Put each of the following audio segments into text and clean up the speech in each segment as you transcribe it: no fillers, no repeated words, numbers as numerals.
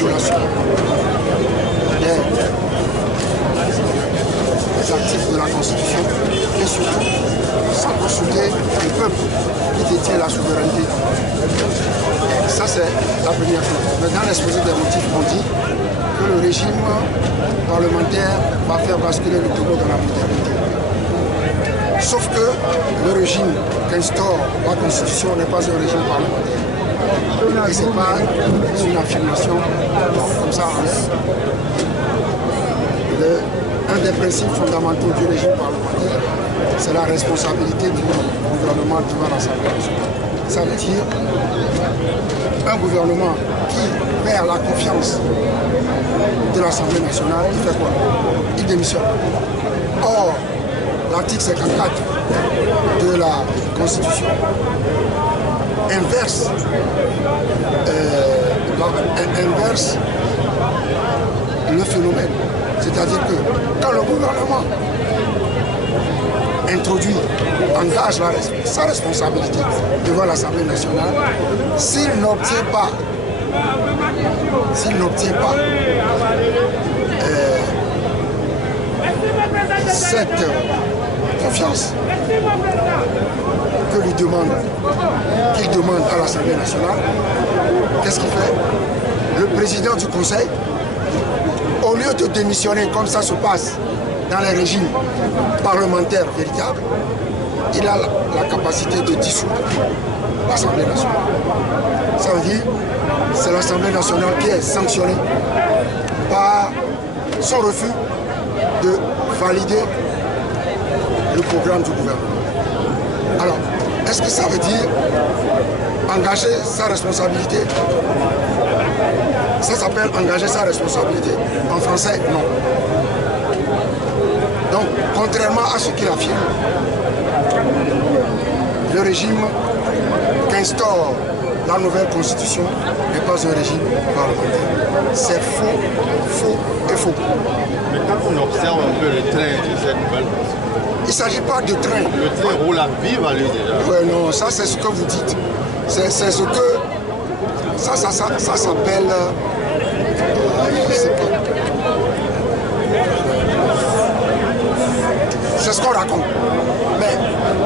violation des articles de la Constitution et surtout sans consulter le peuple qui détient la souveraineté. Ça, c'est la première chose. Mais dans l'exposé des motifs, on dit que le régime parlementaire va faire basculer le Togo dans la modernité. Sauf que le régime qu'instaure la Constitution n'est pas un régime parlementaire. Et ce n'est pas une affirmation comme ça. Un des principes fondamentaux du régime parlementaire, c'est la responsabilité du gouvernement devant l'Assemblée nationale. Ça veut dire un gouvernement qui perd la confiance de l'Assemblée nationale, il fait quoi? Il démissionne. Or, l'article 54 de la Constitution inverse le phénomène. C'est-à-dire que quand le gouvernement introduit, engage sa responsabilité devant l'Assemblée nationale, s'il n'obtient pas cette confiance qu'il demande à l'Assemblée nationale, qu'est-ce qu'il fait? Le président du Conseil, au lieu de démissionner comme ça se passe dans les régimes parlementaires véritables, il a la capacité de dissoudre l'Assemblée nationale. Ça veut dire que c'est l'Assemblée nationale qui est sanctionnée par son refus de valider le programme du gouvernement. Alors, est-ce que ça veut dire engager sa responsabilité? Ça s'appelle engager sa responsabilité. En français, non. Donc, contrairement à ce qu'il affirme, le régime qu'instaure la nouvelle constitution n'est pas un régime parlementaire. C'est faux, faux et faux. Mais quand on observe un peu le train de cette nouvelle constitution, il ne s'agit pas de train. Le train roule à vive à lui déjà. Oui, non, ça c'est ce que vous dites. C'est ce que... Ça s'appelle... je sais pas. C'est ce qu'on raconte. Mais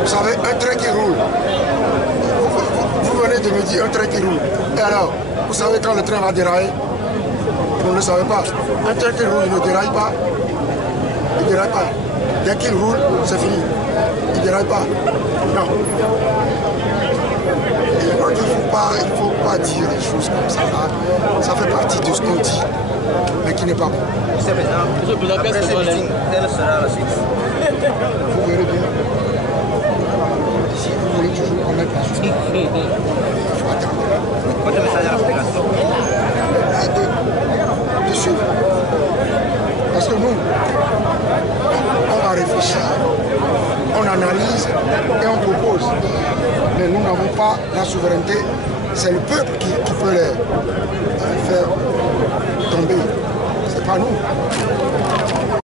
vous savez, un train qui roule, vous venez de me dire un train qui roule. Et alors, vous savez quand le train va dérailler? Vous ne le savez pas. Un train qui roule, il ne déraille pas. Il ne déraille pas. Dès qu'il roule, c'est fini. Il ne déraille pas. Non. Et je crois qu'il ne faut pas dire des choses comme ça. Ça fait partie de ce qu'on dit, mais qui n'est pas bon. Après ce meeting, quelle sera la suite? Vous verrez bien. Si vous voulez toujours connaître la justice, il faut attendre. Votre message à la population? De suivre. Parce que nous, on va réfléchir, on analyse et on propose. Mais nous n'avons pas la souveraineté. C'est le peuple qui peut les faire tomber. C'est pas nous.